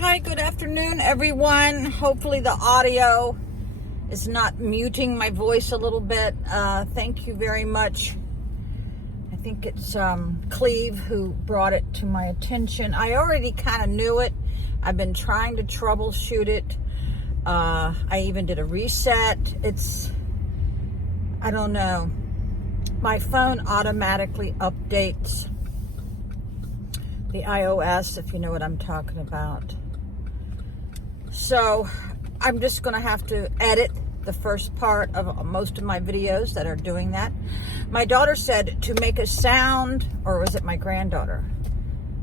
Hi, good afternoon, everyone. Hopefully the audio is not muting my voice a little bit. Thank you very much. I think it's Cleve who brought it to my attention. I already kind of knew it. I've been trying to troubleshoot it. I even did a reset. I don't know. My phone automatically updates the iOS, if you know what I'm talking about. So I'm just going to have to edit the first part of most of my videos that are doing that. My daughter said to make a sound, or was it my granddaughter?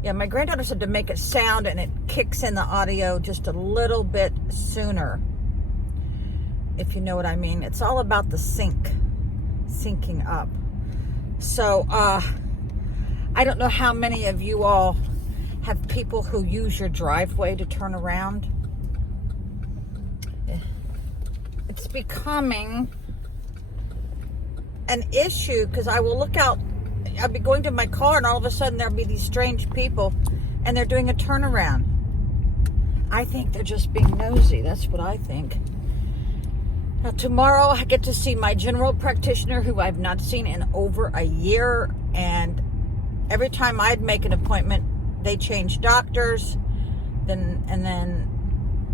Yeah, my granddaughter said to make a sound and it kicks in the audio just a little bit sooner, if you know what I mean. It's all about the syncing up. So, I don't know how many of you all have people who use your driveway to turn around. It's becoming an issue because I will look out, I'll be going to my car and all of a sudden there'll be these strange people and they're doing a turnaround. I think they're just being nosy. That's what I think. Now, tomorrow I get to see my general practitioner who I've not seen in over a year, and every time I'd make an appointment, they changed doctors, and then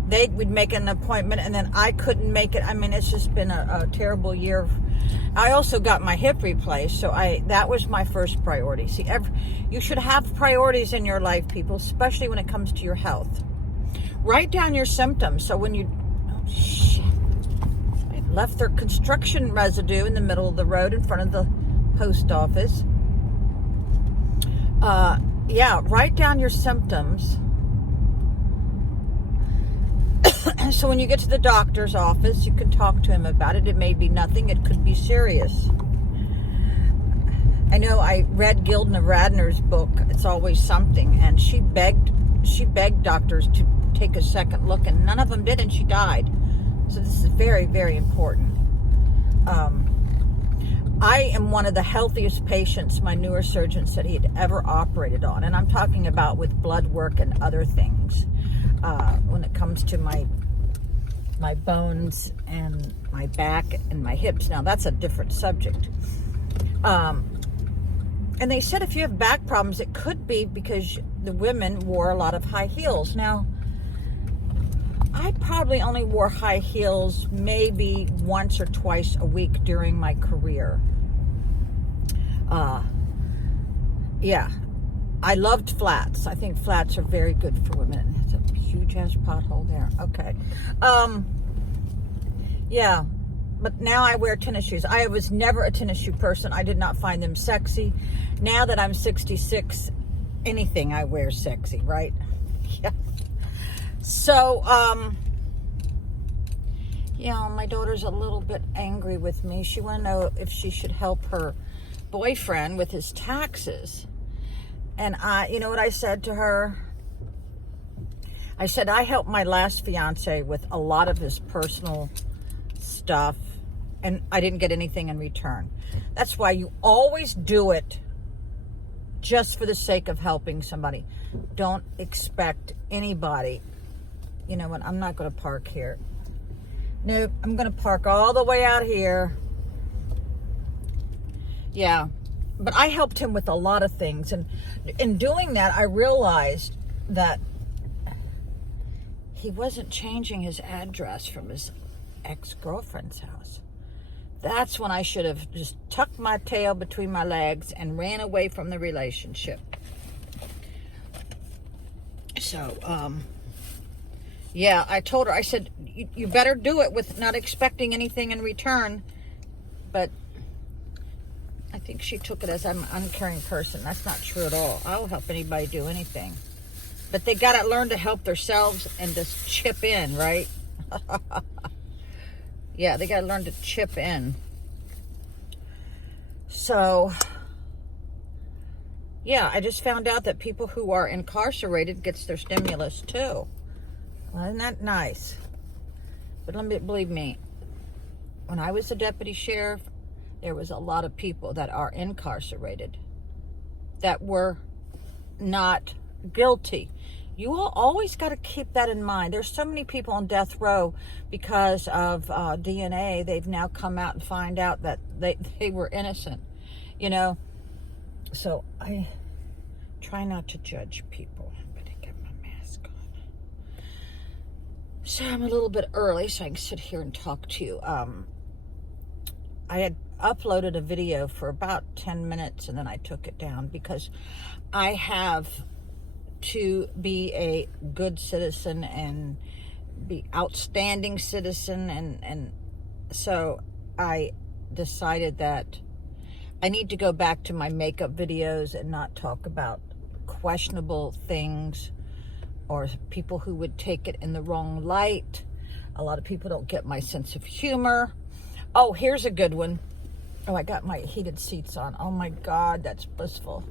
they would make an appointment, and then I couldn't make it. I mean, it's just been a terrible year. I also got my hip replaced, so that was my first priority. See, you should have priorities in your life, people, especially when it comes to your health. Write down your symptoms, so when you... Oh, shit. I left their construction residue in the middle of the road in front of the post office. Yeah, write down your symptoms. So when you get to the doctor's office, you can talk to him about it. It may be nothing. It could be serious. I know I read Gilda Radner's book, It's Always Something, and she begged doctors to take a second look, and none of them did, and she died. So this is very, very important. I am one of the healthiest patients my neurosurgeon said he had ever operated on. And I'm talking about with blood work and other things. When it comes to my bones and my back and my hips. Now, that's a different subject. And they said if you have back problems, it could be because the women wore a lot of high heels. Now, I probably only wore high heels maybe once or twice a week during my career. Yeah, I loved flats. I think flats are very good for women. It's a huge ass pothole there. Okay. Yeah, but now I wear tennis shoes. I was never a tennis shoe person. I did not find them sexy. Now that I'm 66, anything I wear is sexy, right? Yeah. So, yeah, my daughter's a little bit angry with me. She want to know if she should help her boyfriend with his taxes. And you know what I said to her? I said, I helped my last fiance with a lot of his personal stuff, and I didn't get anything in return. That's why you always do it just for the sake of helping somebody. Don't expect anybody. You know what? I'm not going to park here. Nope, I'm going to park all the way out here. Yeah, but I helped him with a lot of things. And in doing that, I realized that he wasn't changing his address from his ex-girlfriend's house. That's when I should have just tucked my tail between my legs and ran away from the relationship. So, yeah, I told her, I said, you better do it with not expecting anything in return. But I think she took it as I'm an uncaring person. That's not true at all. I'll help anybody do anything. But they got to learn to help themselves and just chip in, right? Yeah, they got to learn to chip in. So, yeah, I just found out that people who are incarcerated gets their stimulus too. Well, isn't that nice? But believe me, when I was a deputy sheriff, there was a lot of people that are incarcerated that were not guilty. You all always got to keep that in mind. There's so many people on death row because of DNA. They've now come out and find out that they were innocent, you know. So I try not to judge people. I'm going to get my mask on. So I'm a little bit early so I can sit here and talk to you. I had uploaded a video for about 10 minutes and then I took it down because I have to be a good citizen and be outstanding citizen, and so I decided that I need to go back to my makeup videos and not talk about questionable things or people who would take it in the wrong light. A lot of people don't get my sense of humor. Oh, here's a good one. Oh, I got my heated seats on. Oh my God, that's blissful.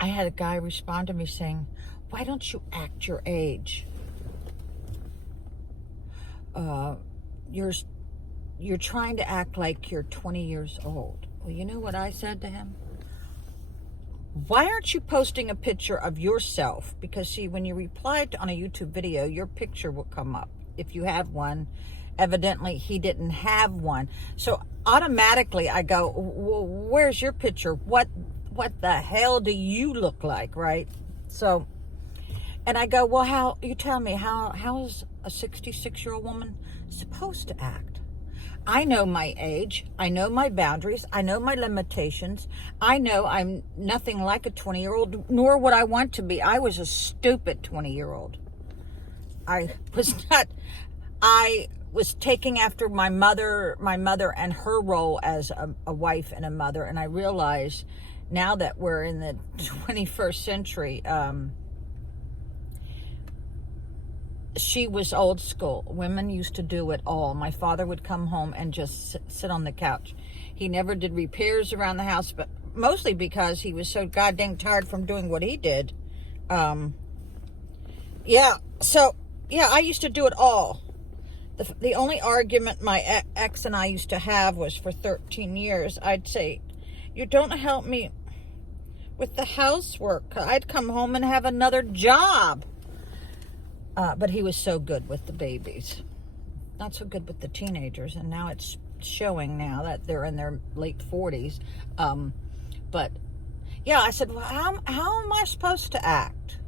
I had a guy respond to me saying, why don't you act your age? You're trying to act like you're 20 years old. Well, you know what I said to him? Why aren't you posting a picture of yourself? Because see, when you replied on a YouTube video, your picture will come up. If you have one, evidently he didn't have one. So automatically I go, well, where's your picture? What the hell do you look like, right? So, and I go, well, how, you tell me, how is a 66-year-old woman supposed to act? I know my age. I know my boundaries. I know my limitations. I know I'm nothing like a 20-year-old, nor would I want to be. I was a stupid 20-year-old. I was taking after my mother and her role as a wife and a mother, and I realized now that we're in the 21st century, she was old school. Women used to do it all. My father would come home and just sit on the couch. He never did repairs around the house, but mostly because he was so goddamn tired from doing what he did. I used to do it all. The only argument my ex and I used to have was for 13 years. I'd say, you don't help me with the housework. I'd come home and have another job. But he was so good with the babies. Not so good with the teenagers. And now it's showing now that they're in their late 40s. But yeah, I said, well, how am I supposed to act?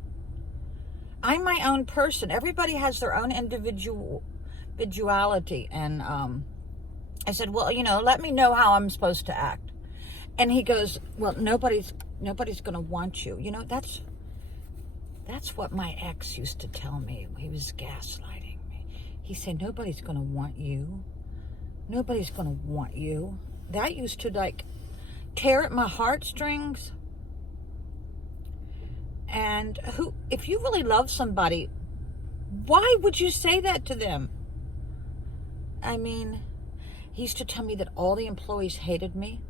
I'm my own person. Everybody has their own individuality. And I said, well, let me know how I'm supposed to act. And he goes, well, nobody's going to want you. That's what my ex used to tell me. He was gaslighting me. He said, nobody's going to want you. Nobody's going to want you. That used to tear at my heartstrings. And if you really love somebody, why would you say that to them? I mean, he used to tell me that all the employees hated me.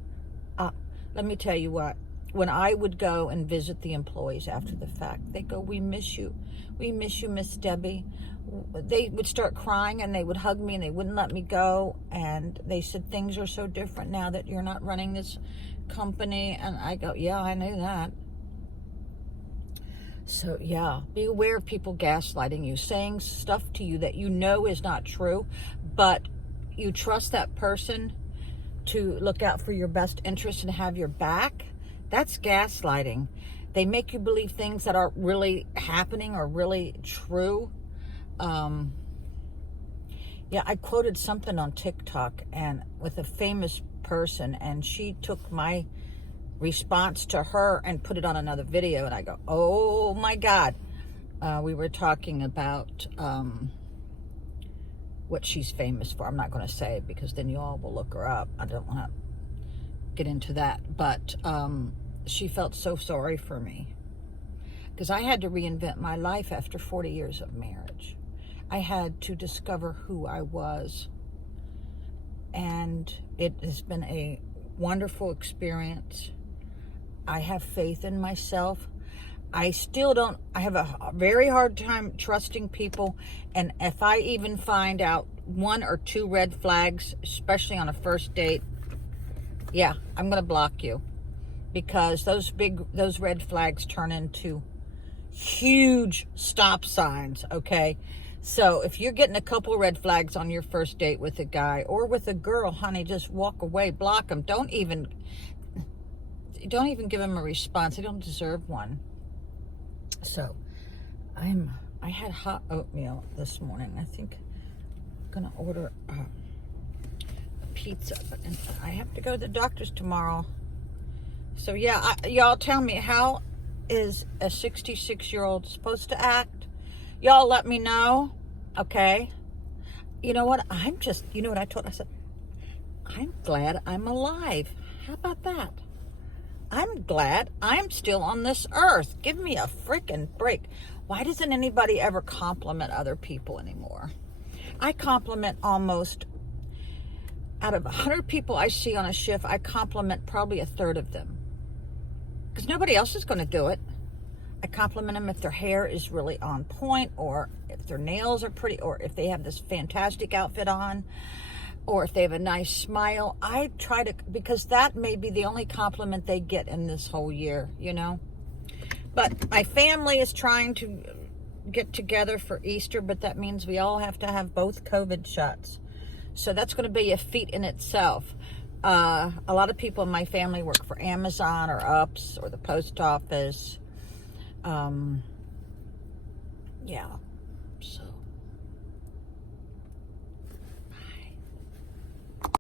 Let me tell you what. When I would go and visit the employees after the fact, they go, we miss you. We miss you, Miss Debbie. They would start crying and they would hug me and they wouldn't let me go. And they said, things are so different now that you're not running this company. And I go, yeah, I knew that. So yeah, be aware of people gaslighting you, saying stuff to you that you know is not true, but you trust that person to look out for your best interest and have your back. That's gaslighting. They make you believe things that aren't really happening or really true. I quoted something on TikTok and with a famous person, and she took my response to her and put it on another video, and I go, oh my God. We were talking about what she's famous for. I'm not going to say it because then you all will look her up. I don't want to get into that, but she felt so sorry for me because I had to reinvent my life after 40 years of marriage. I had to discover who I was, and it has been a wonderful experience. I have faith in myself. I have a very hard time trusting people, and if I even find out 1 or 2 red flags, especially on a first date, yeah, I'm going to block you. because those red flags turn into huge stop signs, okay? So if you're getting a couple red flags on your first date with a guy or with a girl, honey, just walk away, block them. Don't even give them a response. They don't deserve one. So I had hot oatmeal this morning. I think I'm gonna order a pizza, but I have to go to the doctor's tomorrow. So yeah, y'all tell me, how is a 66-year-old supposed to act? Y'all let me know, okay? You know what? You know what I said, I'm glad I'm alive. How about that? I'm glad I'm still on this earth. Give me a freaking break. Why doesn't anybody ever compliment other people anymore? I compliment almost, out of 100 people I see on a shift, I compliment probably a third of them. Because nobody else is going to do it. I compliment them if their hair is really on point, or if their nails are pretty, or if they have this fantastic outfit on, or if they have a nice smile. I try to, because that may be the only compliment they get in this whole year, you know. But my family is trying to get together for Easter, but that means we all have to have both COVID shots. So that's going to be a feat in itself. A lot of people in my family work for Amazon or UPS or the post office. Yeah. So